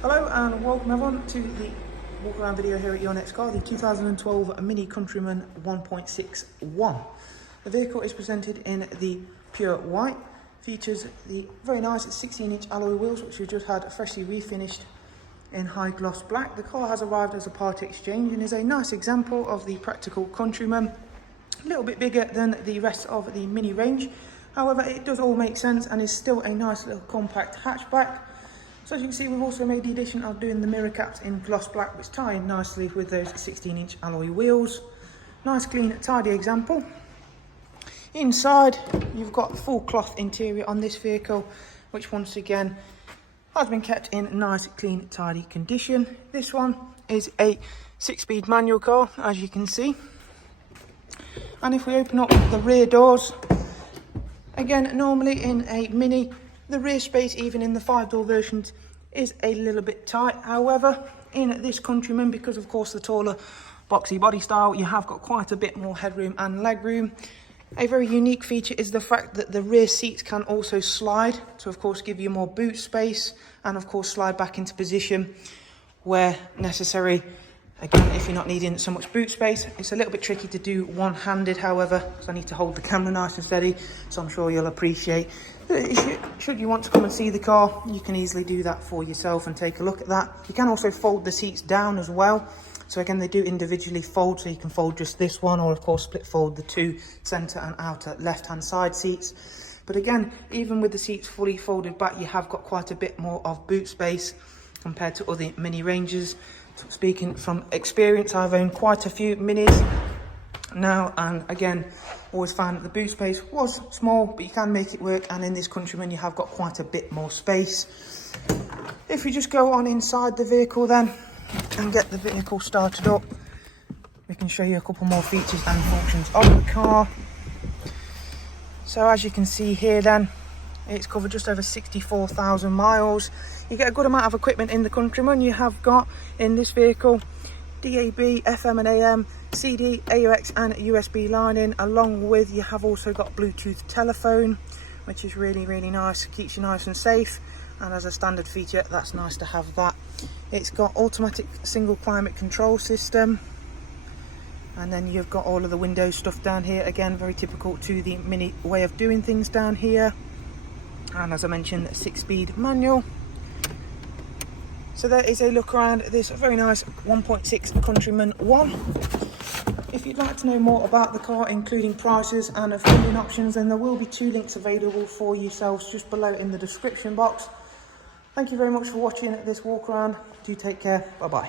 Hello and welcome everyone to the walk around video here at your next car, the 2012 Mini Countryman 1.61. The vehicle is presented in the pure white, features the very nice 16-inch alloy wheels which we just had freshly refinished in high gloss black. The car has arrived as a part exchange and is a nice example of the practical Countryman, a little bit bigger than the rest of the Mini range. However, it does all make sense and is still a nice little compact hatchback. So as you can see, we've also made the addition of doing the mirror caps in gloss black, which tie in nicely with those 16-inch alloy wheels. Nice, clean, tidy example. Inside, you've got full cloth interior on this vehicle, which once again has been kept in nice, clean, tidy condition. This one is a 6-speed manual car, as you can see. And if we open up the rear doors, again, normally in a Mini, the rear space, even in the 5-door versions, is a little bit tight. However, in this Countryman, because of course the taller boxy body style, you have got quite a bit more headroom and legroom. A very unique feature is the fact that the rear seats can also slide to of course give you more boot space and of course slide back into position where necessary. Again, if you're not needing so much boot space, it's a little bit tricky to do one-handed, however, because I need to hold the camera nice and steady, so I'm sure you'll appreciate that should you want to come and see the car, you can easily do that for yourself and take a look at that. You can also fold the seats down as well. So again, they do individually fold, so you can fold just this one, or of course split fold the two centre and outer left-hand side seats. But again, even with the seats fully folded back, you have got quite a bit more of boot space compared to other Mini ranges. Speaking from experience, I've owned quite a few Minis now, and again, always found that the boot space was small, but you can make it work, and in this Countryman you have got quite a bit more space. If you just go on inside the vehicle then and get the vehicle started up, we can show you a couple more features and functions of the car. So as you can see here then, it's covered just over 64,000 miles. You get a good amount of equipment in the Countryman. You have got in this vehicle DAB, FM and AM, CD, AUX and USB line in, along with you have also got Bluetooth telephone, which is really, really nice, keeps you nice and safe. And as a standard feature, that's nice to have that. It's got automatic single climate control system. And then you've got all of the Windows stuff down here. Again, very typical to the Mini way of doing things down here. And as I mentioned, 6-speed manual. So there is a look around this very nice 1.6 Countryman 1. If you'd like to know more about the car, including prices and funding options, then there will be 2 links available for yourselves just below in the description box. Thank you very much for watching this walk around. Do take care. Bye bye.